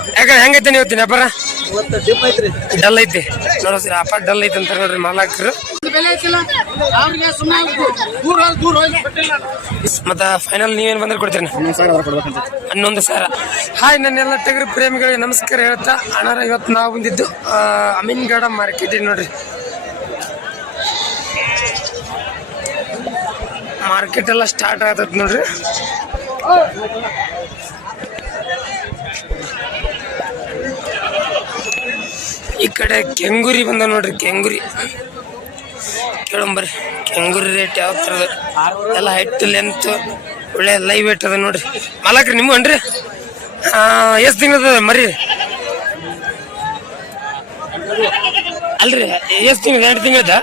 ಯಾಕ ಹೆಂಗೈತೆ ನೀವು ಇವತ್ತಿನ ವ್ಯಾಪಾರ ಡಲ್ ಐತಿ. ನೋಡ್ರಿ ಅಪ್ಪ ಡಲ್ ಐತಿ ಅಂತ ನೋಡ್ರಿ ಮಾಲಕರು. ಮತ್ತ ಫೈನಲ್ ನೀವೇನ್ ಬಂದ್ರೆ ಕೊಡ್ತೀರಿ? ಹನ್ನೊಂದು ಸಾವಿರ ಹಾಯ್ ನನ್ನೆಲ್ಲ ಟಗರು ಪ್ರೇಮಿಗಳಿಗೆ ನಮಸ್ಕಾರ ಹೇಳ್ತಾ ಅಣ್ಣಾರ ಇವತ್ತು ನಾವು ಬಂದಿದ್ದು ಅಮೀನ್ ಅಮೀನ್ಗಡ ಮಾರ್ಕೆಟ್ ನೋಡ್ರಿ. ಮಾರ್ಕೆಟ್ ಎಲ್ಲ ಸ್ಟಾರ್ಟ್ ಆಗತ್ತ ನೋಡ್ರಿ. ಈ ಕಡೆ ಕೆಂಗುರಿ ಬಂದ ನೋಡ್ರಿ, ಕೆಂಗುರಿ. ಕೇಳಂಬರ್ರಿ ಕೆಂಗುರಿ ರೇಟ್ ಯಾವ ಥರದ ಎಲ್ಲ ಹೈಟ್ ಲೆಂತ್ ಒಳ್ಳೆ ಲೈವ್ ವೇಟ್ ಅದ ನೋಡ್ರಿ. ಮಾಲಕ್ರಿ, ನಿಮ್ಗೆ ಅನ್ರಿ ಎಷ್ಟು ತಿಂಗಳದ ಮರಿ? ಅಲ್ರಿ, ಎಷ್ಟು ತಿಂಗಳು ಎಂಟು ತಿಂಗಳದ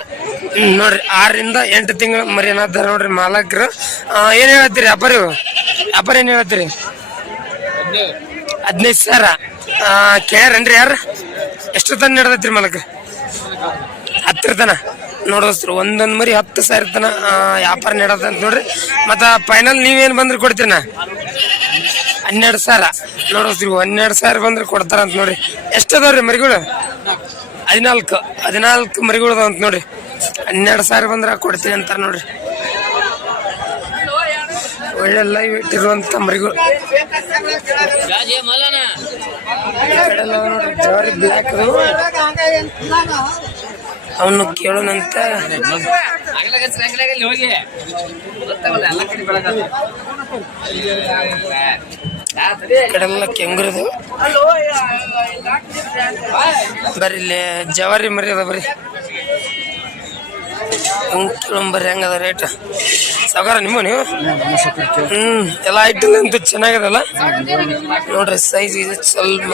ನೋಡ್ರಿ, ಆರರಿಂದ ಎಂಟು ತಿಂಗಳ ಮರಿ ಏನಾದ ನೋಡ್ರಿ ಮಾಲಕ್ರು. ಏನು ಹೇಳತ್ತೀರಿ, ಅಪರಿ? ಅಪರ ಏನು ಹೇಳತ್ತೀರಿ? ಹದಿನೈದು ಸಾವಿರ. ಕೇಳ್ಯಾರನ್ರಿ ಯಾರು? ಎಷ್ಟು ತನ ನಡೆದೈತ್ರಿ ಮಲಕ? ಹತ್ತಿರ ತನ. ನೋಡಿದ್ರು ಒಂದೊಂದು ಮರಿ ಹತ್ತು ಸಾವಿರ ತನ ವ್ಯಾಪಾರ ನಡೆದ ನೋಡ್ರಿ. ಮತ್ತ ಫೈನಲ್ ನೀವೇನು ಬಂದ್ರೆ ಕೊಡ್ತೀರಣ್ಣ ಹನ್ನೆರಡು ಸಾವಿರ. ನೋಡೋಸ್ರಿ ಹನ್ನೆರಡು ಸಾವಿರ ಬಂದ್ರೆ ಕೊಡ್ತಾರ ಅಂತ ನೋಡ್ರಿ. ಎಷ್ಟು ಅದಾವ್ರಿ ಮರಿಗಳು? ಹದಿನಾಲ್ಕು. ಹದಿನಾಲ್ಕು ಮರಿಗಳು ಅದಾವ ಅಂತ ನೋಡ್ರಿ. ಹನ್ನೆರಡು ಸಾವಿರ ಬಂದ್ರೆ ಕೊಡ್ತೀನಿ ಅಂತಾರೆ ನೋಡ್ರಿ. ಒಳ್ಳೆ ಲೈವ್ ಇಟ್ಟಿರುವಂತ ಮರಿಗಳು ನೋಡ್ರಿ ಜವಾರಿ ಬ್ಲ್ಯಾಕ್ ಅವನು ಕೇಳೋಣಂತ ಕಡೆಲ್ಲ ಕೆಂಗ್ರದು. ಬರೀ ಕೆಂಗುರದು ಬರ್ರಿ ಜವಾರಿ ಮರಿ ಅದ ಬರ್ರಿ ಕೇಳಂಬರ್ರಿ ಹೆಂಗದ ರೇಟ್ ಸಾವುಕಾರ, ನಿಮ್ಮ ನೀವು? ಹ್ಮ್, ಎಲ್ಲ ಐಟಲ್ ಅಂತೂ ಚೆನ್ನಾಗದಲ್ಲ? ನೋಡ್ರಿ ಸೈಜ್ ಇದು ಸ್ವಲ್ಪ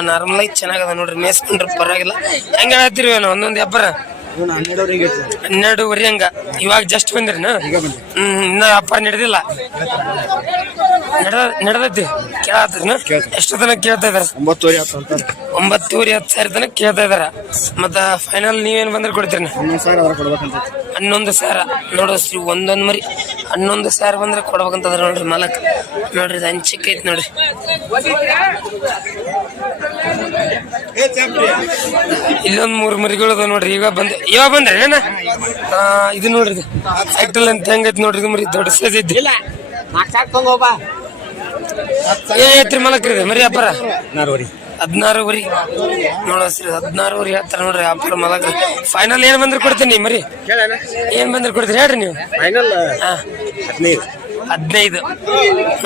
ನಾರ್ಮಲ್ ಆಗಿ ಚೆನ್ನಾಗದ ನೋಡ್ರಿ, ಮೇಸ್ಕೊಂಡ್ರೆ ಪರವಾಗಿಲ್ಲ. ಹೆಂಗ ಹೇಳ್ತಿರ್ವೇನು ಒಂದೊಂದು ವ್ಯಾಪಾರ ಹನ್ನೆರಡುವರೆ ಹಂಗ. ಇವಾಗ ಜಸ್ಟ್ ಬಂದ್ರಿ. ಹ್ಮ್ ಇನ್ನ ವ್ಯಾಪಾರ ನಡೆದಿಲ್ಲ. ನಡ್ದ ನಡ್ದೈತಿ ಕೇಳತ್ತನ ಎಷ್ಟು ತನಕ ಕೇಳ್ತಾ ಇದಾರ. ಒಂಬತ್ತುವರೆ ಹತ್ತು ಒಂಬತ್ತೂವರೆ ಹತ್ತು ಸಾವಿರ ತನಕ ಕೇಳ್ತಾ ಇದಾರ. ಮತ್ತ ಫೈನಲ್ ನೀವೇನ್ ಬಂದ್ರೆ ಕೊಡ್ತೀರಿ ಹನ್ನೊಂದು ಸಾವಿರ ಸಾವಿರ. ನೋಡೋಸ್ರಿ ಒಂದೊಂದ್ ಮರಿ. ಹನ್ನೊಂದು ಸಾವಿರ ಬಂದ್ರೆ ಕೊಡ್ಬೇಕಂತದ್ರ ನೋಡ್ರಿ ಮಲಕ್. ನೋಡ್ರಿ ಇದು ಹಂಚಿಕೆ ಐತಿ ನೋಡ್ರಿ. ಇಲ್ಲೊಂದು ಮೂರು ಮರಿಗಳು ನೋಡ್ರಿ. ಈಗ ಬಂದೆ ಇವಾಗ ಬಂದ್ರಿ ಏನ? ಇದು ನೋಡ್ರಿ ಆಕ್ಟಲ್ ಅಂತ ಹೆಂಗೈತಿ ನೋಡ್ರಿ ಇದು ಮರಿ? ದೊಡ್ಡ ಸೈಜ್ ಐತಿ. ಏನ್ ಐತ್ರಿ ಮಲಕ್ರಿ ಮರಿ ಮರಿ ವ್ಯಾಪಾರ ಹದಿನಾರುವರೆ. ನೋಡ ಹದಿನಾರು ಊರಿ ಹತ್ತಾರ ನೋಡ್ರಿ ಆಫರ್ ಮಲಗ್ರಿ ಫೈನಲ್ ಏನ್ ಬಂದ್ರೆ ಕೊಡ್ತೀನಿ ಮರಿ? ಏನ್ ಬಂದ್ರೆ ಕೊಡ್ತೀರಿ ಹೇಳ್ರಿ ನೀವು? ಫೈನಲ್ ಹದಿನೈದು. ಹದಿನೈದು.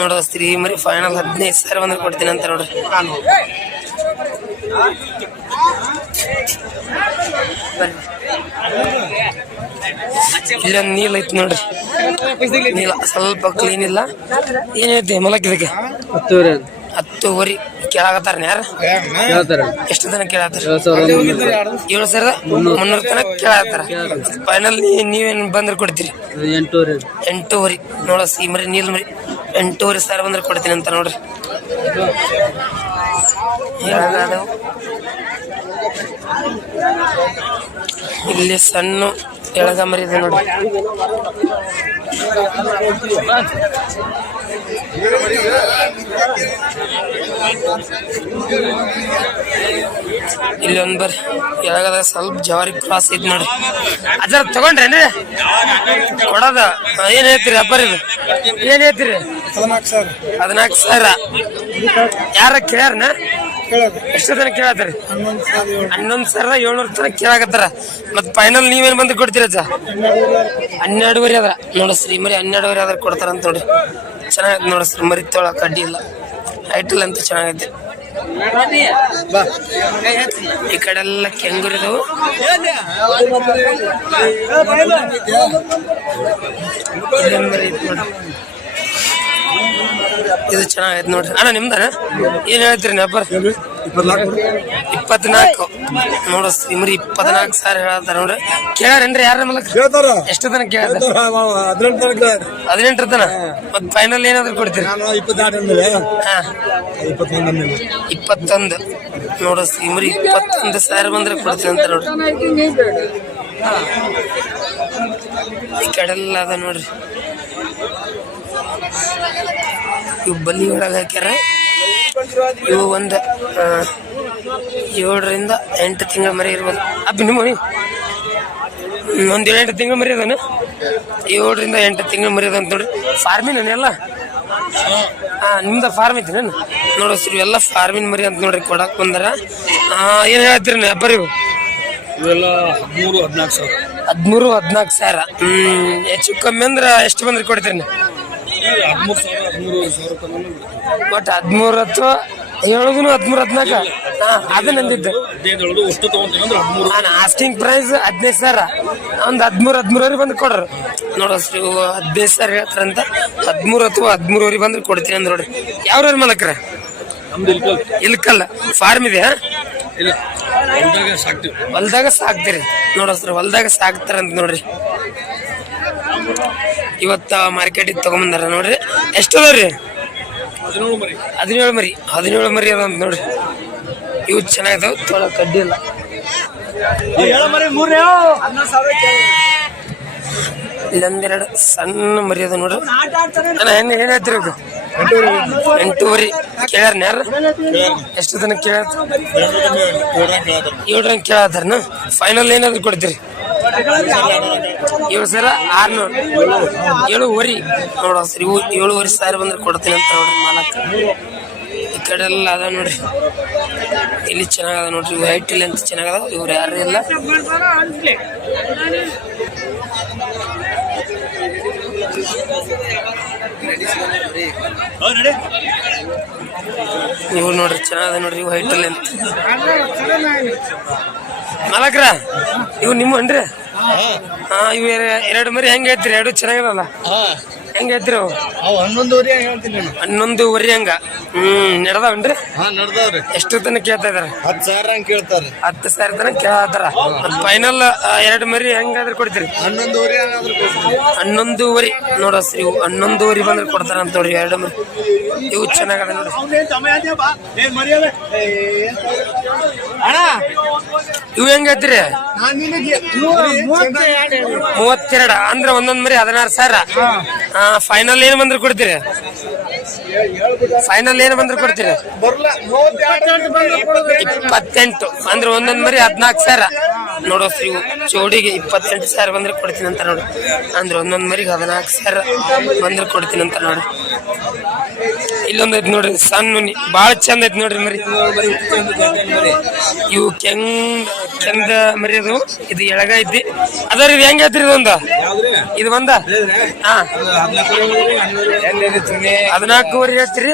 ನೋಡೋಸ್ತ್ರಿ ಮರಿ ಫೈನಲ್ ಹದಿನೈದು ಸಾವಿರ ಬಂದ್ರೆ ಕೊಡ್ತೀನಿ ಅಂತ ನೋಡ್ರಿ. ಇಲ್ಲೊಂದು ನೀಲ್ ಐತಿ ನೋಡ್ರಿ. ನೀಲ ಸ್ವಲ್ಪ ಕ್ಲೀನ್ ಇಲ್ಲ. ಏನೈತಿ ಮಲಕ್ ಇದಕ್ಕೆ? ಹತ್ತುವರೆ ಹತ್ತುವರೆ ಕೇಳಾಕತ್ತಾರ ಯಾರ? ಹೇಳ್ತಾರೆ ಎಷ್ಟು ತನಕ ಕೇಳತ್ತಾರ? ಏಳು ಸಾವಿರದ ಏಳು ಸಾವಿರದ ಮುನ್ನೂರು. ತನಕ ಕೇಳತ್ತಾರ. ಫೈನಲ್ ನೀವೇನು ಬಂದ್ರೆ ಕೊಡ್ತೀರಿ? ಎಂಟೂವರೆ ಎಂಟೂವರೆ ನೋಡ ಈ ಮರಿ ನೀಲ್ ಮರಿ. ಎಂಟೂವರೆ ಸಾವಿರ ಬಂದ್ರೆ ಕೊಡ್ತೀನಿ ಅಂತ ನೋಡ್ರಿ. ಇಲ್ಲಿ ಸಣ್ಣ ಎಳಗ ಮರಿ ಇದೆ ನೋಡಿ. ಇಲ್ಲಿ ಒಂದ್ ಬರ್ರಿ. ಎಳಗದ ಸ್ವಲ್ಪ ಜವಾರಿ ಕ್ರಾಸ್ ಇದ್ ಮಾಡ್ರಿ. ಅದರ ತಗೊಂಡ್ರೇನ್ರಿ ಕೊಡೋದ. ಏನ್ ಹೇಳ್ತೀರಿ? ಅಬ್ಬರ್ ಇದು. ಏನ್ ಹೇಳ್ತೀರಿ? ಹದಿನಾಲ್ಕು ಸಾವಿರ. ಹದಿನಾಲ್ಕು ಸಾವಿರ. ಯಾರ ಕೇಳ್ಯಾರನ? ಎಷ್ಟು ಜನ ಕೇಳತ್ತಾರೆ? ಹನ್ನೊಂದು ಸಾವಿರ ಹನ್ನೊಂದು ಸಾವಿರದ ಏಳ್ನೂರು ತನಕ ಕೇಳಾಕತ್ತಾರ. ಮತ್ ಫೈನಲ್ ನೀವೇನ್ ಬಂದು ಕೊಡ್ತೀರ ಅಜ್ಜ ಹನ್ನೆರಡುವರೆ ಅದ್ರ ನೋಡ ಮರಿ ಹನ್ನೆರಡುವರೆ ಆದ್ರೆ ಕೊಡ್ತಾರ ಅಂತ ನೋಡಿ. ಚೆನ್ನಾಗೈತೆ ನೋಡ ಶ್ರೀಮರಿ ತೊಳ ಕಡ್ಡಿ ಇಲ್ಲ. ಐಟಲ್ ಅಂತ ಚೆನ್ನಾಗೈತೆ. ಬಾ. ಈ ಕಡೆ ಎಲ್ಲ ಕೆಂಗುರಿದವು ಮರಿ ನೋಡಿ. ಇದು ಚೆನ್ನಾಗೈತೆ ನೋಡ್ರಿ. ಅಣ್ಣ ನಿಮ್ದನ? ಏನ್ ಹೇಳ್ತೀರಿ ನೆಬ್ಬರ್ ಇಪ್ಪತ್ನಾಲ್ಕು ನೋಡ ಇಮ್ರಿ ಮರಿ ಇಪ್ಪತ್ನಾಲ್ಕು ಸಾವಿರ ಹೇಳತ್ತಾರ ನೋಡ್ರಿ. ಕೇಳ್ಯಾರೇನ್ರಿ ಯಾರ ಮಲಕ್ ಎಷ್ಟು ತನಕ ಕೇಳ್ತಾರ ಹದಿನೆಂಟರ ತನ? ಮತ್ ಫೈನಲ್ ಏನಾದ್ರು ಕೊಡ್ತೀರಿ? ಇಪ್ಪತ್ತೊಂದು ನೋಡ ಇಮ್ರಿ ಇಪ್ಪತ್ತೊಂದು ಸಾವಿರ ಬಂದ್ರೆ ಕೊಡ್ತೀನಿ ಅಂತ ನೋಡ್ರಿ. ಈ ಕಡೆಲ್ಲ ಅದ ನೋಡ್ರಿ. ಇವ್ ಬಲಿ ಒಳಗೆ ಹಾಕ್ಯಾರ. ಇವು ಒಂದು ಏಳರಿಂದ ಎಂಟು ತಿಂಗಳ ಮರಿ ಇರ್ಬೋದು. ಅಬ್ಬಿ ನಿಮ್ಮ ಒಂದು ಎಂಟು ತಿಂಗಳ ಮರಿ ಅದಾನ? ಏಳರಿಂದ ಎಂಟು ತಿಂಗಳ ಮರಿ ಅದಂತ ಅಂತ ನೋಡ್ರಿ. ಫಾರ್ಮಿನ ಎಲ್ಲ ಹಾ ನಿಮ್ದ ಫಾರ್ಮ್ ಐತಿ ನಾನು ಸರ್ ಎಲ್ಲ ಫಾರ್ಮಿನ ಮರಿ ಅಂತ ನೋಡ್ರಿ ಕೊಡಕ್ ಬಂದಾರ. ಏನ್ ಹೇಳ್ತೀರಿ ಅಬ್ಬರಿ? ಇವು? ಇವೆಲ್ಲ ಹದಿಮೂರು ಹದಿನಾಲ್ಕು ಸಾವಿರ. ಹದಿಮೂರು ಹದಿನಾಲ್ಕು ಸಾವಿರ. ಹ್ಮ್ ಹೆಚ್ಚು ಕಮ್ಮಿ ಅಂದ್ರೆ ಎಷ್ಟು ಬಂದ್ರೆ ಕೊಡ್ತೀರಿ ಹದಿಮೂರು ಸಾವಿರ. ಒಟ್ಟು ಹದಿಮೂರು ಹತ್ತು ಹೇಳುದು ಹದಿಮೂರು ಹದಿನಾಲ್ಕು ಅದು ನಂದಿದ್ದು. ನಾನು ಆಸ್ಟಿಂಗ್ ಪ್ರೈಸ್ ಹದಿನೈದು ಸಾವಿರ. ಒಂದು ಹದಿಮೂರು ಹದಿಮೂರವರೆಗೆ ಬಂದು ಕೊಡ್ರಿ. ನೋಡಷ್ಟು ಹದಿನೈದು ಸಾವಿರ ಹೇಳ್ತಾರಂತ. ಹದಿಮೂರು ಹತ್ತು ಹದಿಮೂರವರೆಗೆ ಬಂದ್ರೆ ಕೊಡ್ತೀನಿ ಅಂದ್ರೆ ನೋಡಿ. ಯಾವ್ರವ್ರ ಮಲಕ್ರ? ಇಲ್ಕಲ್ಲ ಫಾರ್ಮ್ ಇದೆ ಇಲ್ಲ. ಹೊಲ್ದಾಗ ಸಾಕ್ತಿರಿ ಹೊಲ್ದಾಗ ಸಾಕ್ತೀರಿ. ನೋಡೋಸ್ರಿ ಹೊಲ್ದಾಗ ಸಾಕ್ತಾರಂತ ನೋಡ್ರಿ. ಇವತ್ತ ಮಾರ್ಕೆಟಿಗೆ ತಗೊಂಬಂದಾರ ನೋಡ್ರಿ. ಎಷ್ಟು ಅದಾವ್ರಿ ಹದಿನೇಳು ಮರಿ. ಹದಿನೇಳು ಮರಿ ಅದ ನೋಡ್ರಿ. ಇವು ಚೆನ್ನಾಗಿದಾವ ತೊಳ ಕಡ್ಡಿ ಇಲ್ಲ. ಇಲ್ಲೊಂದೆರಡು ಸಣ್ಣ ಮರಿ ಅದ ನೋಡ್ರಿ. ನಾನು ಹೆಂಗ ಏನ್ ಹೇಳ್ತೀರಿ ಇದು? ಎಂಟೂವರೆ. ಕೇಳ್ಯಾರ ಯಾರು ಎಷ್ಟು ದಿನ ಕೇಳ ಏಳ್ರಂಗ್ ಕೇಳತ್ತಾರನ ಫೈನಲ್ ಏನಾದ್ರು ಕೊಡ್ತೀರಿ? ಏಳು ಸಾವಿರ, ಆರ್ನೂರು. ಏಳುವರೆ. ನೋಡೋ ಸರಿ ಏಳುವರೆ ಸಾವಿರ ಬಂದ್ರೆ ಕೊಡ್ತೀನಿ ಅಂತ ನೋಡ್ರಿ ಮಾಲಕ್. ಈ ಕಡೆ ಎಲ್ಲ ಅದ ನೋಡ್ರಿ. ಇಲ್ಲಿ ಚೆನ್ನಾಗದ ನೋಡ್ರಿ. ವೈಟ್ ಇಲ್ಲಿ ಅಂತ ಚೆನ್ನಾಗದ ಇವ್ರು ಯಾರು ಇಲ್ಲ. ಇವ್ರು ನೋಡ್ರಿ ಚೆನ್ನಾಗದ ನೋಡ್ರಿ ವೈಟ್ ಅಲ್ಲಿ ಅಂತ. ಇವ್ ಇವು ನಿಮ್ಮನ್ರಿ? ಹಾ. ಇವು ಎರ- ಎರಡು ಮರಿ ಹೆಂಗ್ ಐತ್ರಿ ಎರಡು ಚೆನ್ನಾಗಿರಲ್ಲ ಹೆಂಗ್ ಅವು ಅವು ಹನ್ನೊಂದುವರೆ ಹೇಳ್ತೀನಿ ನಾನು. ಹನ್ನೊಂದುವರೆ ಹಂಗ. ಹ್ಮ್ ನಡ್ದಾವನ್ರಿ? ಹಾ ನಡ್ದಾವ್ರಿ. ಎಷ್ಟು ತನಕ ಕೇಳ್ತಾ ಇದಾರ? ಹತ್ತು ಸಾವಿರ ಹಂಗೆ ಕೇಳ್ತಾರೆ. ಹತ್ತು ಸಾವಿರ ತನಕ ಕೇಳತ್ತಾರ ಫೈನಲ್ ಎರಡು ಮರಿ ಹೆಂಗಾದ್ರೆ ಕೊಡ್ತೀರಿ? ಹನ್ನೊಂದುವರೆ ಹಂಗಾದ್ರೆ ಹನ್ನೊಂದುವರೆ. ನೋಡ ಇವು ಹನ್ನೊಂದುವರೆ ಬಂದ್ರೆ ಕೊಡ್ತಾರ ಅಂತ ನೋಡ್ರಿ ಎರಡು ಮರಿ. ಇವು ಚೆನ್ನಾಗದ ನೋಡ್ರಿ ಇವು ಹೆಂಗೈತ್ರಿ ಮೂವತ್ತೆರಡ ಮೂವತ್ತೆರಡು. ಅಂದ್ರೆ ಒಂದೊಂದ್ ಮರಿ ಹದಿನಾರು ಸಾವಿರ. ಫೈನಲ್ ಏನ್ ಬಂದ್ರೆ ಕೊಡ್ತೀರಿ? ಫೈನಲ್ ಏನು ಬಂದ್ರೆ ಕೊಡ್ತೀರಿ? ಇಪ್ಪತ್ತೆಂಟು. ಅಂದ್ರೆ ಒಂದೊಂದ್ ಮರಿ ಹದಿನಾಲ್ಕು ಸಾವಿರ ನೋಡೋಸ್ರಿ ಇವು ಚೋಡಿಗೆ ಇಪ್ಪತ್ತೆಂಟು ಸಾವಿರ ಬಂದ್ರೆ ಕೊಡ್ತೀನಿ ಅಂತ ನೋಡಿ. ಅಂದ್ರೆ ಒಂದೊಂದ್ ಮರಿಗೆ ಹದಿನಾಲ್ಕು ಸಾವಿರ ಬಂದ್ರೆ ಕೊಡ್ತೀನಿ ಅಂತ ನೋಡಿ. ಇಲ್ಲೊಂದೈತಿ ನೋಡ್ರಿ, ಸಣ್ಣ ಭಾಳ ಚಂದ ಐತಿ ನೋಡ್ರಿ ಮರಿ. ಇವು ಕೆಂಗ್, ಕೆಂದ ಮರಿ ಅದು. ಇದು ಎಳಗ ಐತಿ. ಅದ್ರ ಇದು ಹೆಂಗ್ ಐತ್ರಿ ಇದೊಂದು? ಇದು ಬಂದ ಹಾ. ಹದಿನಾಲ್ಕೂವರೆ ಹೇಳ್ತೀರಿ?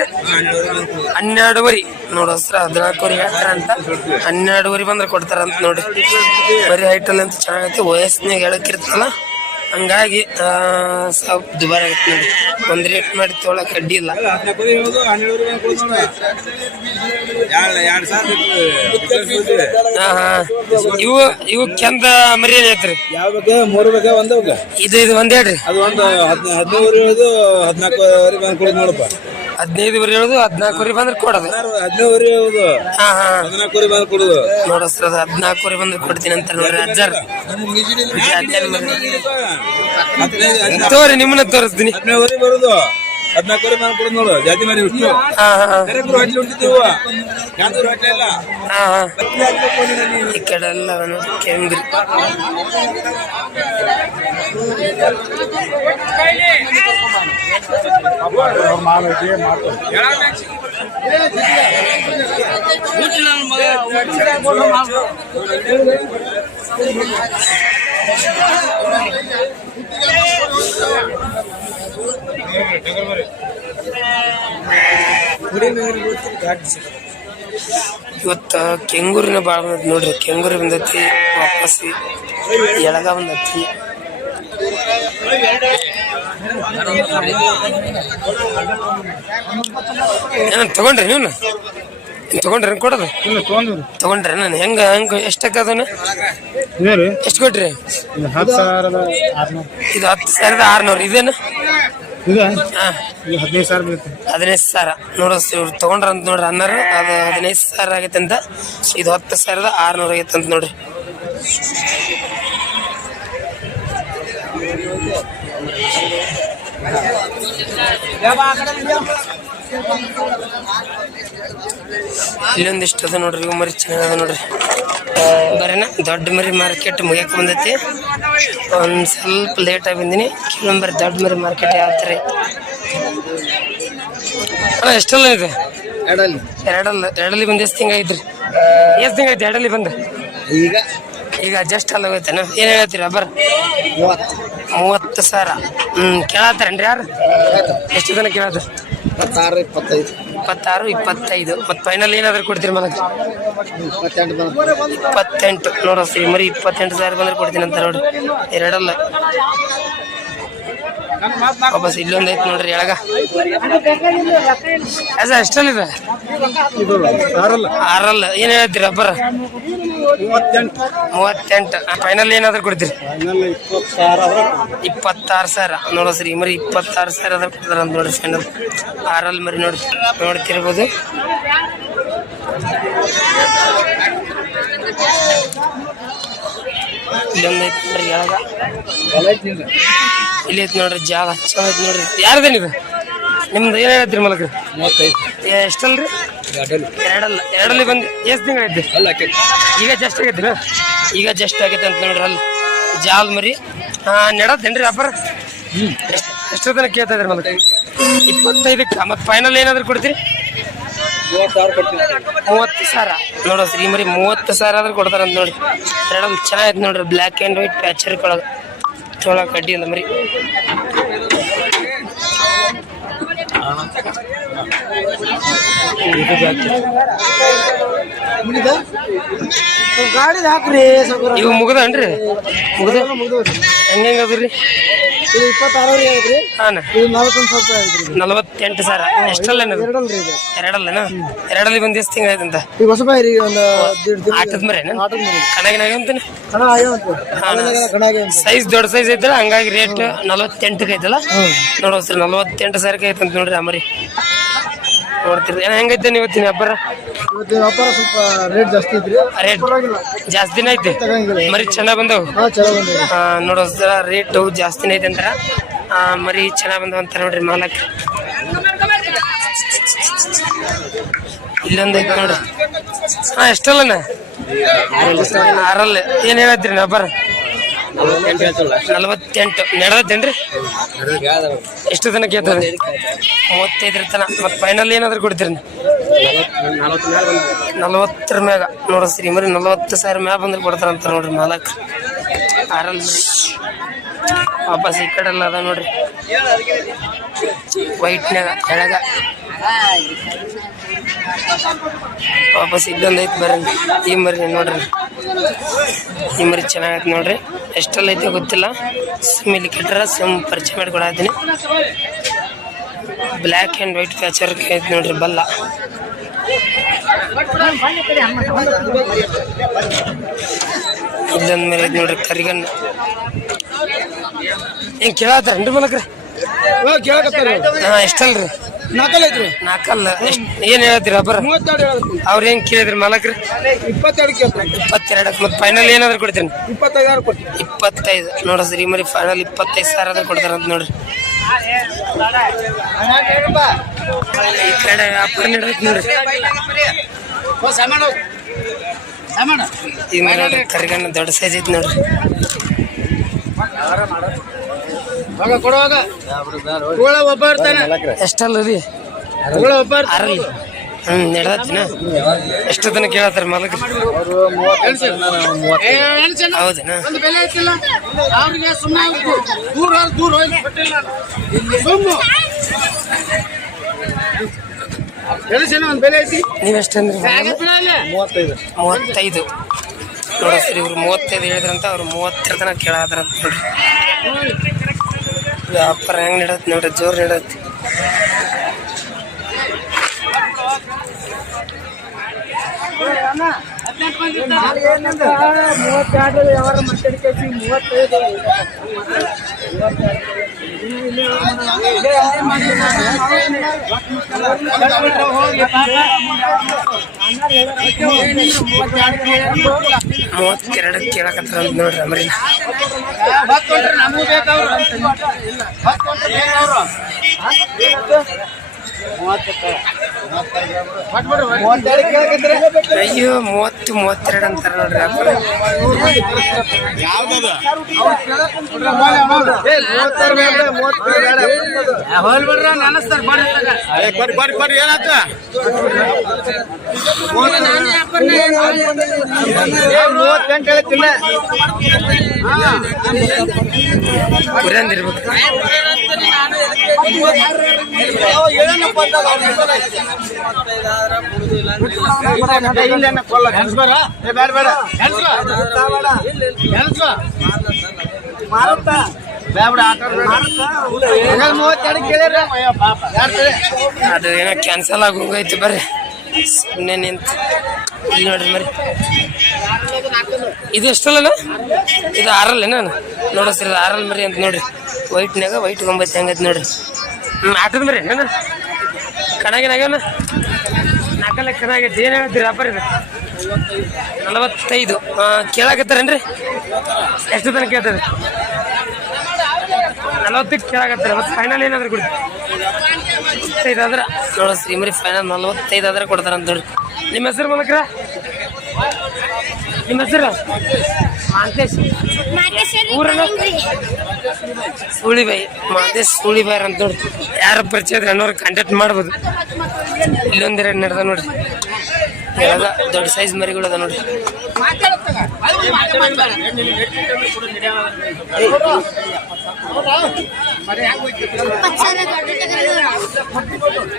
ಹನ್ನೆರಡುವರೆ. ನೋಡು ಹಸ್ರ, ಹದಿನಾಲ್ಕೂವರೆ ಹೇಳ್ತಾರ ಅಂತ. ಹನ್ನೆರಡುವರೆ ಬಂದ್ರೆ ಕೊಡ್ತಾರಂತ ನೋಡ್ರಿ. ಬರೀ ಹೈಟಲ್ ಅಂತ ಚೆನ್ನಾಗೈತಿ. ವಯಸ್ಸಿನಾಗ ಹೇಳಕ್ಕಿರ್ತಲ್ಲ ಹಂಗಾಗಿ ಸ್ವಲ್ಪ ದುಬಾರಿ ಆಗತ್ತೆ ನೋಡಿ. ಒಂದು ರೇಟ್ ಮಾಡಿ ತೊಗೊಳಕ್ ಅಡ್ಡಿ ಇಲ್ಲ. ಇವು ಇವು ಕೆಂದ ಮರಿ ಐತ್ರಿ. ಮೂರು ಒಂದೇ ಇದು ಇದು ಒಂದ್ ಹೇಳ್ರಿ. ಅದು ಒಂದು ಹದಿನ ಹದಿನೈದು ಹೇಳೋದು ಹದಿನಾಲ್ಕುವರೆ ಬಂದು ಬರಿ ಹೇಳುದು ಹದಿನೈದುವರೆ ಹೇಳುದು ಹದಿನಾಲ್ಕುವರೆ ಬಂದ್ರೆ ಕೊಡೋದು. ಹದಿನೈದು ಹೇಳೋದು. ಹಾ ಹಾ. ಹದಿನಾಲ್ಕುವರೆ ಬಂದು ಕೊಡೋದು. ನೋಡಸ್ರ ಅದು ಹದಿನಾಲ್ಕುವರೆ ಬಂದ್ರೆ ಕೊಡ್ತೀನಿ ಅಂತ ನೋಡ್ರಿ ಅಜ್ಜರ್. ಹದಿನೈದು ತೋರಿ ನಿಮ್ಮನ್ನ ತೋರಿಸ್ತೀನಿ. ಹದಿನೈದು ಬರೋದು. ಹದಿನಾಲ್ಕುವರೆ ಬಂದು ಕೊಡೋದು ನೋಡು. ಜಾತಿ ಮರಿ ಇಷ್ಟು ಹಾ ಹಾ ಕರೆಕ್ಟ್ ಹೊಟ್ಲಿ ಉಂಟಿದ್ದೀವ ಯಾವ್ದು ಹೊಟ್ಲಿ ಇಲ್ಲ ಹಾ ಹಾ. ಈ ಕಡೆ ಎಲ್ಲ ನೋಡಿ ಕೆಂಗ್ರಿ ಇವತ್ತ ಕೆಂಗೂರಿನ ಭಾಳ ಬಂದೈತಿ ನೋಡ್ರಿ. ಕೆಂಗೂರಿ ಬಂದೈತಿ ವಾಪಸ್ ಎಳಗ ಬಂದೈತಿ. ಏನ ತಗೊಂಡ್ರಿ ನೀವು ತಗೊಂಡ್ರಿ ಕೊಡೋದು? ತಗೊಂಡ್ರಿ ನಾನು ಹೆಂಗ ಹೆಂಗ ಎಷ್ಟಕ್ಕದನ ಎಷ್ಟು ಕೊಟ್ರಿ? ಇದು ಹತ್ತು ಸಾವಿರದ ಆರ್ನೂರು. ಇದೇನು? ಹದಿನೈದು ಸಾವಿರ ನೋಡ್ರ ಹದಿನೈದು ಸಾವಿರ. ನೋಡ್ರಿ ಇವ್ರು ತಗೊಂಡ್ರ ಅಂತ ನೋಡ್ರಿ ಅನ್ನೋರು ಅದು ಹದಿನೈದು ಸಾವಿರ ಆಗೈತೆ ಅಂತ. ಇದು ಹತ್ತು ಸಾವಿರದ ಆರ್ನೂರು ಆಗೈತೆ ಅಂತ ನೋಡ್ರಿ. ಇಲ್ಲೊಂದಿಷ್ಟು ಅದ ನೋಡ್ರಿ ಇವು ಮರಿ ಚೆನ್ನಾಗದ ನೋಡ್ರಿ. ಬರೇನ ದೊಡ್ಡ ಮರಿ ಮಾರ್ಕೆಟ್ ಮುಗಿಯಕ್ಕೆ ಬಂದೈತಿ. ಒಂದು ಸ್ವಲ್ಪ ಲೇಟ್ ಆಗಿ ಬಂದೀನಿ ಕೆಲವೊಂದು ದೊಡ್ಡ ಮರಿ ಮಾರ್ಕೆಟ್ ಯಾವ ಥರ ಎಷ್ಟಲ್ಲ ಇದೆ? ಎರಡಲ್ಲಿ. ಎರಡಲ್ಲ ಎರಡಲ್ಲಿ ಬಂದು ಎಷ್ಟು ತಿಂಗ ಐತ್ರಿ? ಎಷ್ಟು ತಿಂಗ ಐತಿ ಎರಡಲ್ಲಿ ಬಂದು? ಈಗ? ಈಗ ಜಸ್ಟ್ ಅಲ್ಲ ಹೋಯ್ತಾನ ಏನು ಹೇಳ್ತೀರಾ ಬರ್ರಿ. ಮೂವತ್ತು. ಮೂವತ್ತು ಸಾವಿರ. ಹ್ಞೂ ಕೇಳತ್ತಾರೇನ್ರಿ ಯಾರು? ಎಷ್ಟು ಜನ ಕೇಳತ್ತಾರ ಇಪ್ಪತ್ತಾರು ಇಪ್ಪತ್ತೈದು. ಇಪ್ಪತ್ತಾರು ಇಪ್ಪತ್ತೈದು. ಮತ್ತು ಫೈನಲ್ ಏನಾದರೂ ಕೊಡ್ತೀರಿ ಮನಕ್ಕೆ ಇಪ್ಪತ್ತೆಂಟು ಬಂದು ಇಪ್ಪತ್ತೆಂಟು. ಮರಿ ಇಪ್ಪತ್ತೆಂಟು ಸಾವಿರ ಬಂದ್ರೆ ಕೊಡ್ತೀನಿ ಅಂತ ನೋಡಿ. ಎರಡಲ್ಲ. ವಾಪಸ್ ಇಲ್ಲೊಂದು ಐತೆ ನೋಡ್ರಿ ಎಳಗ ಅಸ ಎಷ್ಟಲ್ಲಿದೆ ಇದು. ಆರಲ್ಲ. ಏನು ಹೇಳ್ತೀರಿ ಅಬ್ಬರ ಮೂವತ್ತೆಂಟು. ಫೈನಲ್ ಏನಾದ್ರು ಕೊಡ್ತೀರಿ? ಇಪ್ಪತ್ತಾರು ಸಾವಿರ. ನೋಡೋ ಈ ಮರಿ ಇಪ್ಪತ್ತಾರು ಸಾವಿರ ಅದ್ರ ಕೊಡ್ತಾರ ಅಂತ ನೋಡ್ರಿ ಫೈನಲ್ ಆರಲ್ಲಿ ಮರಿ ನೋಡಿ, ನೋಡ್ತಿರ್ಬೋದು. ಇಲ್ಲೊಂದು ಐತಿ ನೋಡ್ರಿ ಎಳಗ ಇಲ್ಲಿ ಐತಿ ನೋಡ್ರಿ ಜಾಗ. ಚಲೋ ಐತಿ ನೋಡ್ರಿ. ಯಾರ್ದೇನಿದು ನಿಮ್ದು ಏನು ಹೇಳ್ತೀರಿ ಮಲಕ್ರಿ? ಮೂವತ್ತೈದು. ಎಷ್ಟಲ್ರಿ? ಎರಡಲ್ಲ. ಎರಡಲ್ಲಿ. ಬಂದು ಎಷ್ಟು ತಿಂಗಳು ಐತಿ? ಈಗ ಜಸ್ಟ್ ಆಗೈತಿ ಈಗ ಜಸ್ಟ್ ಆಗೈತೆ ಅಂತ ನೋಡ್ರಿ ಅಲ್ಲಿ. ಜಾಲ್ ಮರಿ. ನೆಡತ್ತೇನ್ರಿ ವ್ಯಾಪಾರ? ಎಷ್ಟು ಎಷ್ಟು ತನಕ ಕೇಳ್ತಾ ಇದ್ರಿ ಮಲಕ ಇಪ್ಪತ್ತೈದಕ್ಕೆ. ಮತ್ತೆ ಫೈನಲ್ ಏನಾದ್ರು ಕೊಡ್ತೀರಿ? ಮೂವತ್ತು ಸಾವಿರ ಕೊಡ್ತೀನಿ. ಮೂವತ್ತು ಸಾವಿರ. ನೋಡೋ ಶ್ರೀ ಮರಿ ಮೂವತ್ತು ಸಾವಿರ ಆದ್ರೆ ಕೊಡ್ತಾರಂತ ನೋಡಿ. ಎರಡಲ್ಲಿ ಚೆನ್ನಾಗೈತೆ ನೋಡ್ರಿ ಬ್ಲ್ಯಾಕ್ ಆ್ಯಂಡ್ ವೈಟ್ ಪ್ಯಾಚರ್ ಕೊಳಗೆ ಚೋಳ ಕಡ್ಡಿ ಅಂದ ಮರಿ. ಗಾಡಿ ಹಾಕ್ರಿ ಇವು ಮುಗ್ದನ್ರಿ? ಮುಗ್ದ? ಹೆಂಗೆ ಅದ್ರಿ ಇದು ಇಪ್ಪತ್ತಾರು ಐತ್ರಿ ಹಾಂ ಇದು ನಲವತ್ತೊಂದು ಸಾವಿರ ಐತ್ರಿ ನಲವತ್ತೆಂಟು ಸಾವಿರ. ಎಷ್ಟಲ್ಲ ಎರಡಲ್ರಿ ಇದು. ಎರಡಲ್ಲನ ಎರಡಲ್ಲಿ ಬಂದು ಎಷ್ಟು ತಿಂಗಳು ಆಯ್ತಂತ? ಈಗ ಹೊಸಬಾಯಿ ರೀ ಒಂದು ದೀಡ್ ದಿನ ಆಟದ ಮರೇನ? ಆಟದ ಮರಿ. ಕಣಗಿನಾಗ ಅಂತಾನೆ ಕಣ ಆಗ್ಯಾವಂತ ಕಣ ಆಗ್ಯಾವಂತ ಸೈಜ್ ದೊಡ್ಡ ಸೈಜ್ ಐತಲ್ಲ ಹಂಗಾಗಿ ರೇಟ್ ನಲವತ್ತೆಂಟಕ್ಕೆ ಐತಲ್ಲ ನೋಡೋ ಸರ್ ನಲವತ್ತೆಂಟು ಸಾವಿರಕ್ಕೆ ಐತಂತ ನೋಡ್ರಿ ಅಮರಿ ಮರಿ. ನೋಡ್ತೀರಿ ಏನ ಹೆಂಗೈತೆ ನೀವು ಇವತ್ತಿನ ವ್ಯಾಪಾರ ಇವತ್ತಿನ ವ್ಯಾಪಾರ ಸ್ವಲ್ಪ ರೇಟ್ ಜಾಸ್ತಿ ಐತ್ರಿ. ರೇಟ್ ಪರವಾಗಿಲ್ಲ. ಜಾಸ್ತಿನ ಐತೆ? ತಗಂಗಿಲ್ಲ. ಮರಿ ಚೆನ್ನಾಗಿ ಬಂದವು? ಹಾ ಚಲೋ ಬಂದಿದೆ ಆ, ನೋಡೋ ಸರ ರೇಟು ಜಾಸ್ತಿನೇ ಐತೆ ಅಂತಾರ. ಆ, ಮರಿ ಚೆನ್ನಾಗಿ ಬಂದವ್ ಅಂತ ನೋಡ್ರಿ ಮಾಲಕ್. ಇಲ್ಲೊಂದು ಐತೆ ನೋಡ್ರಿ ಹಾ ಎಷ್ಟಲ್ಲನ ಆರಲ್ಲ. ಏನ್ ನಾ ವ್ಯಾಪಾರ? ನಲವತ್ತೆಂಟು. ನಡೆದತ್ತೇನ್ರಿ ಎಷ್ಟು ದಿನ ಕೇಳ್ತದೆ ಮೂವತ್ತೈದರ ತನಕ ಮತ್ತೆ ಫೈನಲ್ ಏನಾದ್ರು ಕೊಡ್ತೀರಿ? ನಲವತ್ತರ ಮ್ಯಾಗ. ನೋಡ್ರಿ ಶ್ರೀಮರಿ ನಲವತ್ತು ಸಾವಿರ ಮ್ಯಾಗ ಬಂದ್ರೆ ಕೊಡ್ತಾರಂತ ನೋಡ್ರಿ ಮಾಲಕ್. ಆರಲ್ ವಾಪಸ್ ಈ ಕಡೆ ಎಲ್ಲ ಅದ ನೋಡ್ರಿ. ವೈಟ್ನ್ಯಾಗ ಕೆಳಗ. ವಾಪಸ್ ಐತಿ ಬರ್ರಿ. ಈ ಮರಿ ನೋಡ್ರಿ. ಈ ಮರಿ ಚೆನ್ನಾಗೈತೆ ನೋಡ್ರಿ. ಎಷ್ಟೆಲ್ಲ ಐತೆ ಗೊತ್ತಿಲ್ಲ. ಸಿಮ್ ಇಲ್ಲಿ ಕೆಟ್ಟರ ಸುಮ್ ಪರಿಚಯ ಮಾಡಿಕೊಡತ್ತೀನಿ ಬ್ಲ್ಯಾಕ್ ಆ್ಯಂಡ್ ವೈಟ್ ಫ್ಯಾಚರ್ ಐತೆ ನೋಡ್ರಿ ಬಲ್ಲ. ಇಲ್ಲಂದ್ಮೇಲೆ ಐತೆ ನೋಡ್ರಿ ಕರಿಗಣ್ಣು ಹಿಂಗೆ ಕೇಳತ್ತಾರೇನ್ರಿ ಮಲಕ್ರಿ ಹಾಂ ಎಷ್ಟಲ್ರಿ? ನಾಲ್ಕಲ್ಲ ಐತ್ರಿ. ನಾಲ್ಕಲ್ಲ ಏನ್ ಏನು ಹೇಳ್ತೀರಿ ಮೂವತ್ತೆರಡು ಅವ್ರು ಹೆಂಗೆ ಕೇಳಿದ್ರಿ ಮಾಲಕ್ರಿ ಇಪ್ಪತ್ತೆರಡು ಇಪ್ಪತ್ತೆರಡಕ್ಕೆ ಮತ್ತೆ ಫೈನಲ್ ಏನಾದ್ರು ಕೊಡ್ತೀನಿ? ಇಪ್ಪತ್ತೈದು ಕೊಡ್ತೀನಿ. ಇಪ್ಪತ್ತೈದು. ನೋಡ ಸರಿ ಮರಿ ಫೈನಲ್ ಇಪ್ಪತ್ತೈದು ಸಾವಿರ ಆದ್ರೆ ಕೊಡ್ತಾರಂತ ನೋಡ್ರಿ. ಈ ಕಡೆ ವ್ಯಾಪಾರ ನಡೈತಿ ನೋಡ್ರಿ ಈ ನೋಡ್ರಿ ಕರಿಗಣ್ಣ ದೊಡ್ಡ ಸೈಜ್ ಐತಿ ನೋಡ್ರಿ. ಎಷ್ಟಲ್ಲ ರೀ? ಹ್ಞೂ ನಡ್ದತ್ತಿನ ಎಷ್ಟು ದಿನ ಕೇಳತ್ತಾರ ಎಣ್ಸಣ್ಣ. ಹೌದನಾ? ಒಂದು ಬೆಲೆ ಐತಿಲ್ಲ. ಅವ್ರಿಗೆ ಸುಮ್ಮನೆ ದೂರ ಹೋಗ್, ದೂರ ಹೋಗಿ ಸುಮ್ಮು. ಎಣ್ಸಣ್ಣ, ಒಂದು ಬೆಲೆ ಐತಿ. ನೀವು ಎಷ್ಟಂದ್ರಿ ಆಗೈತ್ ಬಿಡ ಅಲ್ಲಿ. ಮೂವತ್ತೈದು. ಮೂವತ್ತೈದು. ನೋಡಿ ಸರಿ ಇವ್ರು ಮೂವತ್ತೈದು ಹೇಳಿದ್ರಂತ ಅವ್ರು ಮೂವತ್ತರ ತನಕ ಕೇಳಾದ್ರಂತ ನೋಡ್ರಿ. ವ್ಯಾಪಾರ ಹೆಂಗ್ ನಡತ್ ನೋಡ್ರಿ ಜೋರ್ ನಡತ್ ಮೂವತ್ತೆರಡು ವ್ಯವಹಾರ ಮಾತಾಡ್ಕೇಸಿ ಮೂವತ್ತೈದು. ಮೂವತ್ತೆರಡಕ್ಕೆ ಕೇಳಕತ್ತಾರ ನೋಡ್ರಿ ಮೂವತ್ತಕ್ಕೆ ಅಯ್ಯೋ ಮೂವತ್ತು ಮೂವತ್ತೆರಡು ಅಂತಾರ ನೋಡ್ರಿ ವ್ಯಾಪಾರ ಹೋಲ್ಬಿಡ್ರ ನನಸ್ತಾರ ಬರ್ರಿ ಬರ್ರಿ ಬರ್ರಿ ಏನಾಯ್ತ? ಮೂವತ್ತೆಂಟು ಹೇಳ್ತಿಲ್ಲ. ಅದು ಏನೋ ಕ್ಯಾನ್ಸಲ್ ಆಗೋಗೈತಿ ಬರ್ರಿ ಸುಮ್ಮನೆ ನಿಂತು ಇಲ್ಲಿ ನೋಡ್ರಿ ಮರಿ ಇದು ಎಷ್ಟಲ್ಲ ಇದು ಆರಲ್ಲ ನಾನು ನೋಡಸ್ರಿ ಆರಲ್ ಮರಿ ಅಂತ ನೋಡ್ರಿ. ವೈಟ್ನಾಗ ವೈಟ್ ಒಂಬತ್ತು ಹಂಗೈತಿ ನೋಡ್ರಿ. ಹಾಕದ ಮರಿ ನಾನು ಕಣಾಗಿನಾಗ್ಯಾವನ ನಾಲ್ಕಲ್ಲ ಕಣಾಗೈತಿ ಏನು ಹೇಳ್ತೀರಿ? ಅಪ್ಪ ಇದು ನಲವತ್ತೈದು ಕೇಳಾಕತ್ತಾರೇನ್ರಿ? ಎಷ್ಟು ತನಕ ಕೇಳ್ತಾರೆ? ನಲವತ್ತಕ್ಕೆ ಕೇಳಾಕತ್ತಾರೆ. ಮತ್ತೆ ಫೈನಲ್ ಏನಾದ್ರು ಕೊಡಿ. ನಲವತ್ತೈದು ಆದ್ರೆ. ನೋಡ ಶ್ರೀಮರಿ ಫೈನಲ್ ನಲವತ್ತೈದು ಆದ್ರೆ ಕೊಡ್ತಾರೆ ಅಂತ ನೋಡಿ ನಿಮ್ಮ ಹೆಸರು ಮಲಕ್ರ? ನಿಮ್ಮ ಹೆಸರು? ಮಾಂತೇಶ್. ಊರನ ಸುಳಿಬಾಯಿ ಮಾದೇಶ್ ಸುಳಿಬಾಯಿ ಅಂತ ನೋಡಿ ಯಾರ ಪರಿಚಯ ಇದ್ರೆ ಅನ್ನೋರು ಕಾಂಟ್ಯಾಕ್ಟ್ ಮಾಡ್ಬೋದು ಇಲ್ಲೊಂದೆರಡು ನಡೆದ ನೋಡ್ರಿ ಎಲ್ಲ ದೊಡ್ಡ ಸೈಜ್ ಮರಿಗಳು ಅದ ನೋಡ್ರಿ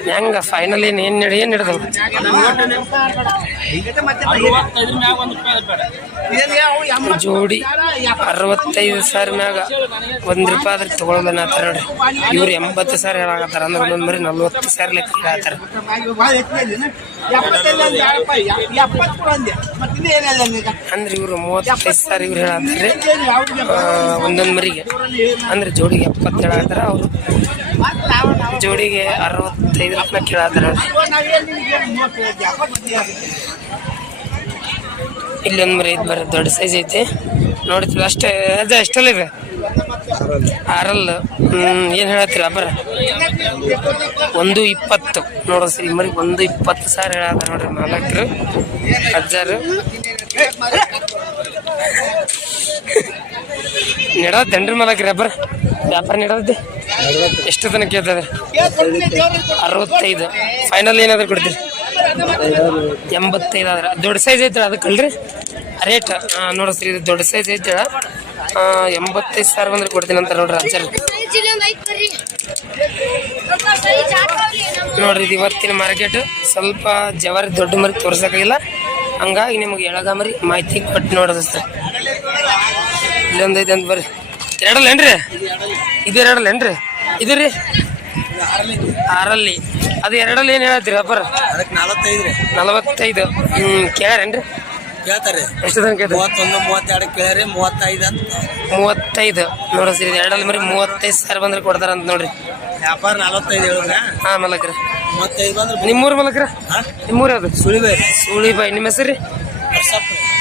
ಹೆಂಗ ಫೈನಲ್ ಏನು ನಡಿ ಏನು ನಡೆದ ಜೋಡಿ ಅರವತ್ತೈದು ಸಾವಿರ ಮ್ಯಾಗ ಒಂದ್ ರೂಪಾಯಿ ಆದ್ರೆ ತಗೊಳಲ್ಲ ಆತರ ನೋಡ್ರಿ? ಇವ್ರು ಎಂಬತ್ತು ಸಾವಿರ ಹೇಳಾಕತ್ತಾರ ಅಂದ್ರೆ ಒಂದೊಂದ್ ಮರಿ ನಲ್ವತ್ತು ಸಾವಿರ ಲೆಕ್ಕ ಹೇಳತ್ತಾರ ಅಂದ್ರೆ ಇವ್ರು ಮೂವತ್ತೈದು ಸಾವಿರ ಇವ್ರು ಹೇಳಿ ಒಂದೊಂದ್ ಮರಿಗೆ. ಅಂದ್ರೆ ಜೋಡಿಗೆ ಎಪ್ಪತ್ತು ಹೇಳತ್ತಾರ ಅವರು ಜೋಡಿಗೆ ಅರವತ್ತೈದು ರೂಪಾಯಿ ಕೇಳತ್ತಾರ. ಇಲ್ಲೊಂದು ಮರಿ ಬರ್ರಿ ದೊಡ್ಡ ಸೈಜ್ ಐತಿ. ನೋಡ್ತೀವಿ, ಅಷ್ಟೇ, ಅದೇ ಅಷ್ಟಲ್ಲ ಇದೆ ಆರಲ್ ಏನು ಬರ ಅಬ್ಬರ ಒಂದು ಇಪ್ಪತ್ತು. ನೋಡೋ ಸರಿ ಮರಿ ಒಂದು ಇಪ್ಪತ್ತು ಸಾವಿರ ಹೇಳತ್ತಾರ ನೋಡ್ರಿ ಮಾಲಕರು, ಅಜ್ಜಾರು. ನೆಡೋದೇನ್ರಿ ಮಲಕ್ ರಬ್ಬರ್ ವ್ಯಾಪಾರ ನೆಡದ್ದೆ ಎಷ್ಟು ತನಕ ಕೇಳ್ತದೆ? ಅರವತ್ತೈದು. ಫೈನಲ್ ಏನಾದ್ರು ಕೊಡ್ತೀರಿ? ಎಂಬತ್ತೈದು ಆದ್ರೆ. ದೊಡ್ಡ ಸೈಜ್ ಐತಳ ಅದಕ್ಕಲ್ರಿ ರೇಟ್ ನೋಡಿಸ್ರಿ ಇದು ದೊಡ್ಡ ಸೈಜ್ ಐತೆ ಎಂಬತ್ತೈದು ಸಾವಿರ ಬಂದ್ರೆ ಕೊಡ್ತೀನಿ ಅಂತ ನೋಡ್ರಿ ಅಜ್ಜರ್ ನೋಡ್ರಿ, ಇದು ಇವತ್ತಿನ ಮಾರ್ಕೆಟ್ ಸ್ವಲ್ಪ ಜವಾರಿ ದೊಡ್ಡ ಮರಿ ತೋರ್ಸಕ್ಕಾಗಿಲ್ಲ. ಹಂಗಾಗಿ ನಿಮಗೆ ಎಳಗ ಮರಿ ಮಾಹಿತಿ ಕೊಟ್ಟು ನೋಡೋದು ಸರ್. ಇಲ್ಲೊಂದು ಐತೆ ಅಂತ ಬರ್ರಿ. ಎರಡಲ್ಲೇನ್ರಿ? ಇದು ಎರಡಲ್ಲೇನ್ರಿ? ಇದು ರೀ? ಆರಲ್ಲಿ. ಅದು ಎರಡಲ್ಲಿ ಏನು ಹೇಳತ್ತೀರಿ ವ್ಯಾಪಾರ ಅದಕ್ಕೆ ನಲವತ್ತೈದು ರೀ. ನಲವತ್ತೈದು. ಕೇಳ್ಯಾರೇನ್ರಿ? ಕೇಳ್ತಾರೆ ಎಷ್ಟು ತನಕ ಕೇಳ್ತಾರೆ? ಮೂವತ್ತೊಂದು ಮೂವತ್ತೆರಡು ಕೇಳ್ರಿ ಮೂವತ್ತೈದು ಅಂತ. ಮೂವತ್ತೈದು. ನೋಡಿಸ್ರಿ ಇದು ಎರಡಲ್ಲಿ ಮರಿ ಮೂವತ್ತೈದು ಸಾವಿರ ಬಂದ್ರೆ ಕೊಡ್ತಾರ ಅಂತ ನೋಡ್ರಿ. ವ್ಯಾಪಾರ ನಲವತ್ತೈದು ಹೇಳಿದ್ರೆ? ಹಾ ಮಲಕ್ರ. ಮೂವತ್ತೈದು ಬಂದ್ರೆ ನಿಮ್ಮೂರು ಮಲಕ್ರ? ನಿಮ್ಮೂರು ಯಾವ್ದು? ಸುಳಿಬಾಯಿ. ಸುಳಿಬಾಯಿ. ನಿಮ್ಮ ಹೆಸರು ರೀ?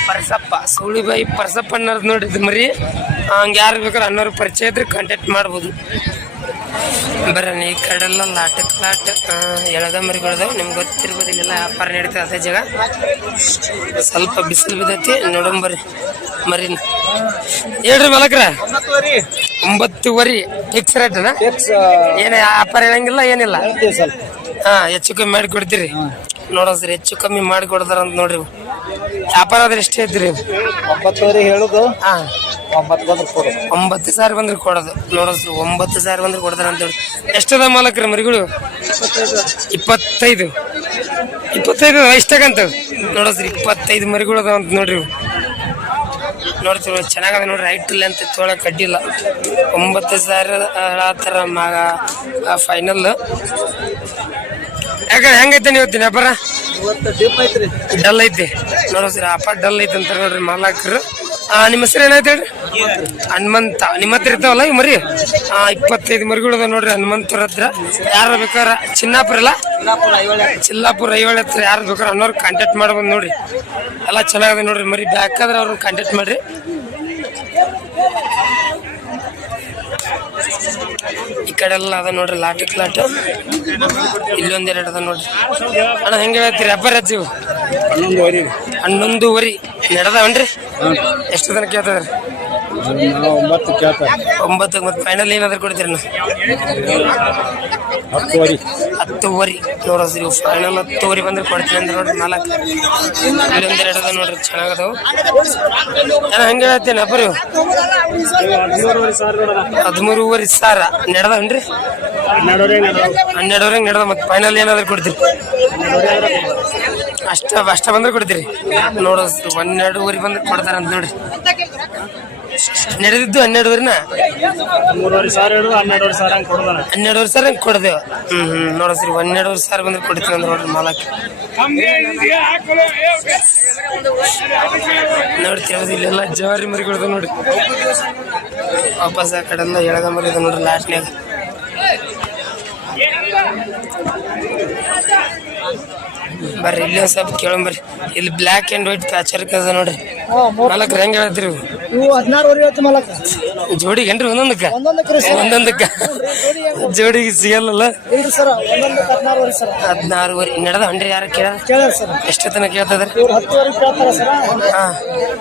ಪರ್ಸಪ್ಪ. ಸೌಳಿಬಾಯಿ ಪರ್ಸಪ್ಪ ಅನ್ನೋದು ನೋಡಿದ್ ಮರಿ. ಹಂಗೆ ಯಾರು ಬೇಕಾದ್ರೆ ಅನ್ನೋರು ಪರಿಚಯ ಇದ್ರೆ ಕಾಂಟ್ಯಾಕ್ಟ್ ಮಾಡ್ಬೋದು. ಬರೋಣ ಈ ಕಡೆಲ್ಲ ಲಾಟಕ್ ಲಾಟ್ ಎಳದ ಮರಿಗಳದಾವ. ನಿಮ್ಗೆ ಗೊತ್ತಿರ್ಬೋದು ಇಲ್ಲೆಲ್ಲ ವ್ಯಾಪಾರ ನಡೀತದೆ ಅದೇ ಜಾಗ. ಸ್ವಲ್ಪ ಬಿಸಿಲು ಬಿದ್ದೈತಿ ನೋಡಂಬರ್ರಿ ಮರಿನ ಹೇಳ್ರಿ ಮಲಕ್ರ. ಒಂಬತ್ತುವರೆ. ಫಿಕ್ಸ್ ರೇಟ್ನ ಏನು ವ್ಯಾಪಾರ ಇರಂಗಿಲ್ಲ ಏನಿಲ್ಲ. ಹಾ ಹೆಚ್ಚು ಕಮ್ಮಿ ಮಾಡಿ ಕೊಡ್ತೀರಿ. ನೋಡೋದ್ರಿ ಹೆಚ್ಚು ಕಮ್ಮಿ ಮಾಡಿ ಕೊಡ್ತಾರ ಅಂತ ನೋಡ್ರಿ. ವ್ಯಾಪಾರ ಆದ್ರೆ ಎಷ್ಟೇ ಐತ್ರಿ ಒಂಬತ್ತುವರೆ ಹೇಳುದು? ಹಾ. ಒಂಬತ್ತು ಬಂದ್ರೆ ಕೊಡು. ಒಂಬತ್ತು ಸಾವಿರ ಬಂದ್ರೆ ಕೊಡೋದು. ನೋಡೋದ್ರಿ ಒಂಬತ್ತು ಸಾವಿರ ಬಂದ್ರೆ ಕೊಡ್ತಾರ ಅಂತ ಹೇಳಿ. ಎಷ್ಟದ ಮಾಲಕ್ರಿ ಮರಿಗಳು ಇಪ್ಪತ್ತೈದು. ಇಪ್ಪತ್ತೈದು ಎಷ್ಟಾಗಂತ ನೋಡೋದ್ರಿ ಇಪ್ಪತ್ತೈದು ಮರಿಗಳು ಅದಾವ ಅಂತ ನೋಡ್ರಿ. ನೋಡ್ತೀವಿ ಚೆನ್ನಾಗದ ನೋಡ್ರಿ ಹೈಟ್ ಇಲ್ಲ ಅಂತ ತೊಗೊಳಕ್ ಅಡ್ಡಿಲ್ಲ. ಒಂಬತ್ತು ಸಾವಿರ ಹೇಳತ್ತಾರ ಮಗ ಫೈನಲ್ ಯಾಕಂದ್ರೆ ಹೆಂಗೈತೆ ಇವತ್ತಿನ ವ್ಯಾಪಾರ ಡಲ್ ಐತಿ. ನೋಡ್ರಿ ಅಪ್ಪ ಡಲ್ ಐತಿ ಅಂತ ನೋಡ್ರಿ ಮಾಲಾಕರು. ಆ, ನಿಮ್ಮ ಹೆಸರು ಏನಾಯ್ತು ಹೇಳ್ರಿ? ಹನುಮಂತ. ನಿಮ್ಮ ಹತ್ರ ಇರ್ತಾವಲ್ಲ ಈ ಮರಿ? ಆ, ಇಪ್ಪತ್ತೈದು ಮರಿಗಳು ಅದಾವ ನೋಡ್ರಿ ಹನುಮಂತರ ಹತ್ರ. ಯಾರು ಬೇಕಾರ? ಚಿನ್ನಾಪುರ ಇಲ್ಲ ಚಿಲ್ಲಾಪುರ ಐವಳೆ ಹತ್ರ. ಯಾರು ಬೇಕಾರ ಅನ್ನೋರು ಕಾಂಟ್ಯಾಕ್ಟ್ ಮಾಡ್ಬೋದು ನೋಡ್ರಿ. ಎಲ್ಲ ಚೆನ್ನಾಗಿದೆ ನೋಡ್ರಿ ಮರಿ. ಬೇಕಾದ್ರೆ ಅವ್ರನ್ನ ಕಾಂಟ್ಯಾಕ್ಟ್ ಮಾಡ್ರಿ. ಈ ಕಡೆ ಎಲ್ಲ ಅದ ನೋಡ್ರಿ ಲಾಟಿ ಕ್ಲಾಟ್ ಇಲ್ಲೊಂದೆರಡು ಅದ ನೋಡ್ರಿ. ಅಣ್ಣ ಹೆಂಗೆ ಹೇಳ್ತೀರಿ? ಅಬ್ಬರ ಹಚ್ಚಿವು ಹನ್ನೊಂದುವರೆ. ಹನ್ನೊಂದುವರೆ. ನಡೆದವನ್ರಿ? ಎಷ್ಟು ತನಕ ಕೇಳ್ತದ್ರಿ? ಒಂಬತ್ತು ಕೇಳ್ತಾರೆ ಒಂಬತ್ತು ಮತ್ತೆ ಫೈನಲ್ ಏನಾದ್ರು ಕೊಡ್ತೀರಿ ಹತ್ತುವರೆ. ಹತ್ತುವರೆ. ನೋಡ್ರಿ ಫೈನಲ್ ಹತ್ತುವರಿ ಬಂದ್ರೆ ಕೊಡ್ತೀನಿ ಅಂದ್ರೆ ನೋಡ್ರಿ ನಾಲ್ಕು. ಇಲ್ಲೊಂದ್ ಎರಡು ಅದ ನೋಡ್ರಿ, ಚೆನ್ನಾಗದವು. ಹಂಗೆ ಹೆಂಗೆ ಹೇಳ್ತೇನೆ ಅಪ್ಪರಿ ಹದಿಮೂರುವರೆ ಸಾರ. ನಡೆದವನ್ರಿ? ಹನ್ನೆರಡುವರೆ ನಡೆದ ಮತ್ತೆ ಫೈನಲ್ ಏನಾದ್ರು ಕೊಡ್ತೀರಿ? ಅಷ್ಟ ಅಷ್ಟ ಬಂದ್ರೆ ಕೊಡ್ತೀರಿ. ನೋಡೋ ಹನ್ನೆರಡುವರೆ ಬಂದ್ರೆ ಕೊಡ್ತಾರಂತ ನೋಡ್ರಿ. ನಡೆದಿದ್ದು ಹನ್ನೆರಡುವರೆನ? ಮೂರುವರೆ ಸಾವಿರ ಹಿಡಿದು ಹನ್ನೆರಡುವರೆ ಸಾವಿರ ಹಂಗೆ ಕೊಡೋದಾನ. ಹನ್ನೆರಡುವರೆ ಸಾವಿರ ಹಂಗೆ ಕೊಡ್ದೇವು. ಹ್ಮ್ ಹ್ಮ್ ನೋಡ್ರಿ ಸರಿ ಹನ್ನೆರಡುವರೆ ಸಾವಿರ ಬಂದ್ರೆ ಕೊಡ್ತೀವಿ ಅಂದ್ರೆ ನೋಡ್ರಿ ಮಾಲಕ್. ನೋಡ್ತೀವಿ ಇಲ್ಲೆಲ್ಲ ಜವಾರಿ ಮರಿ ಕೊಡ್ತೇವೆ ನೋಡಿ. ವಾಪಸ್ ಆ ಕಡೆ ಎಳಗ ಮರಿ ನೋಡ್ರಿ ಲಾಸ್ಟ್ನ್ಯಾಗ. ಬರ್ರಿ ಇಲ್ಲಿ ಒಂದ್ ಸ್ವಲ್ಪ ಕೇಳಂಬರ್ರಿ ಇಲ್ಲಿ ಬ್ಲ್ಯಾಕ್ ಅಂಡ್ ವೈಟ್ ಪ್ಯಾಚರ್ ಅದ ನೋಡ್ರಿ. ನಾಲ್ಕು ಹೆಂಗ್ ಹೇಳ್ತೀರಿ ಇವು? ಏನ್ರಿ ಹದಿನಾರುವರೆ ಇವತ್ತು ಮಲಕ. ಜೋಡಿಗೇನ್ರಿ ಒಂದೊಂದಕ್ಕ? ಒಂದೊಂದಕ್ಕೆ ಸರ್. ಒಂದೊಂದಕ್ಕ. ಜೋಡಿಗೆ ಸಿಗಲ್ಲ ಇಲ್ರಿ ಸರ್ ಒಂದೊಂದಕ್ಕೆ ಹದಿನಾರುವರೆ ಸರ್. ಹದಿನಾರುವರೆ ನಡೆದ ಹಂಡ್ರಿ ಯಾರ ಕೇಳ? ಕೇಳ್ಯಾರ ಸರ್. ಎಷ್ಟು ತನಕ ಕೇಳ್ತದ್ರಿ? ಇವ್ರು ಹತ್ತುವರೆ ಕೇಳ್ತಾರ ಸರ್. ಹಾ.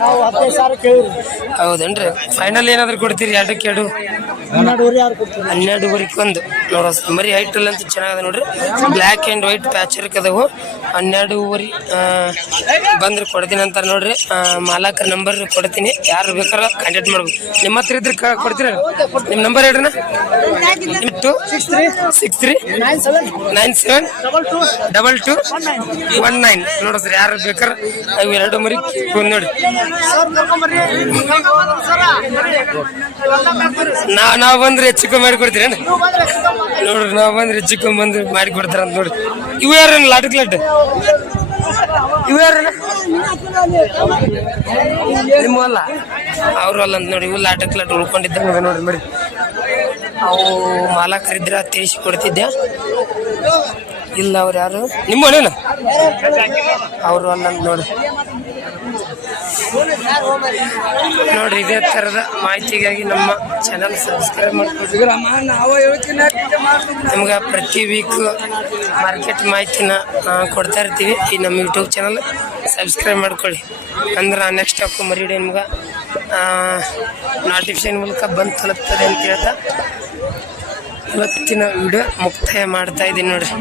ನಾವು ಹದಿನೈದು ಸಾವಿರ ಕೇಳಿವ್ರಿ ಹೌದೇನ್ರಿ? ಫೈನಲ್ ಏನಾದ್ರು ಕೊಡ್ತೀರಿ? ಎರಡಕ್ಕೆ ಎರಡು? ಹನ್ನೆರಡುವರೆ ಯಾರು ಕೊಡ್ತೀವಿ ಹನ್ನೆರಡುವರೆಗೆ ಒಂದು ನೋಡೋ ಮರಿ ಹೈಟ್ ಅಂತ ಚೆನ್ನಾಗದ ನೋಡ್ರಿ. ಬ್ಲ್ಯಾಕ್ ಅಂಡ್ ವೈಟ್ ಪ್ಯಾಚರ್ಕ್ ಅದಾವು. ಹನ್ನೆರಡುವರೆ ಬಂದ್ರೆ ಕೊಡ್ತೀನಿ ಅಂತಾರೆ ನೋಡ್ರಿ. ಮಾಲಕರ ನಂಬರ್ ಕೊಡ್ತೀನಿ. ಯಾರು ಬೇಕಾರ ಕಾಂಟ್ಯಾಕ್ಟ್ ಮಾಡ್ಬೇಕು ನಿಮ್ಮ ಹತ್ರ ಇದ್ರೆ ಕೊಡ್ತೀರ? ನಿಮ್ಮ ನಂಬರ್ ಹೇಳ್ರಿ two six three six three nine seven double two one nine ನೋಡೋ ಸರ್, ಯಾರು ಬೇಕಾರ ಎರಡು ಮರಿ ನೋಡಿ. ನಾ ನಾವು ಬಂದ್ರೆ ಹೆಚ್ಚು ಮಾಡಿ ಕೊಡ್ತೀರೇನು? ನೋಡ್ರಿ, ನಾವು ಬಂದ್ರೆ ಹೆಚ್ಚು ಬಂದ್ರೆ ಮಾಡಿ ಕೊಡ್ತಾರ ಅಂತ ನೋಡ್ರಿ ಇವು ಯಾರು ಲಾಟಕ್ ಲಾಟ್ ಇವು ಯಾರ ನಿಮ್ಮ ಅಲ್ಲ ಅವರು ಅಲ್ಲ ಅಂತ ನೋಡಿ ಇವು ಲಾಟ್ ಉಳ್ಕೊಂಡಿದ್ದಂಗೆ ನೋಡ್ರಿ ನೋಡಿ ಅವು ಮಾಲ ಕರಿದ್ರ ತಿಳಿಸಿ ಕೊಡ್ತಿದ್ದೆ ಇಲ್ಲ, ಅವ್ರು ಯಾರು? ನಿಮ್ಮ ಮನೇನ? ಅವರು ಅಲ್ಲ ಅಂತ ನೋಡಿ. ನೋಡ್ರಿ ಇದೇ ತರದ ಮಾಹಿತಿಗಾಗಿ ನಮ್ಮ ಚಾನಲ್ ಸಬ್ಸ್ಕ್ರೈಬ್ ಮಾಡ್ಕೊಳ್ತೀವಿ ನಮ್ಗೆ ಪ್ರತಿ ವೀಕ್ ಮಾರ್ಕೆಟ್ ಮಾಹಿತಿನ ಕೊಡ್ತಾ ಇರ್ತೀವಿ. ಈ ನಮ್ಮ ಯೂಟ್ಯೂಬ್ ಚಾನಲ್ ಸಬ್ಸ್ಕ್ರೈಬ್ ಮಾಡ್ಕೊಳ್ಳಿ. ಅಂದ್ರೆ ನೆಕ್ಸ್ಟ್ ಆಪ್ ಮರಿ ನಿಮ್ಗೆ. ನೋಟಿಫಿಕೇಶನ್ ಮೂಲಕ ಬಂದು ತಲುಪ್ತದೆ ಅಂತ ಹೇಳ್ತಾ ಇವತ್ತಿನ ವಿಡಿಯೋ ಮುಕ್ತಾಯ ಮಾಡ್ತಾ ಇದ್ದೀನಿ ನೋಡ್ರಿ.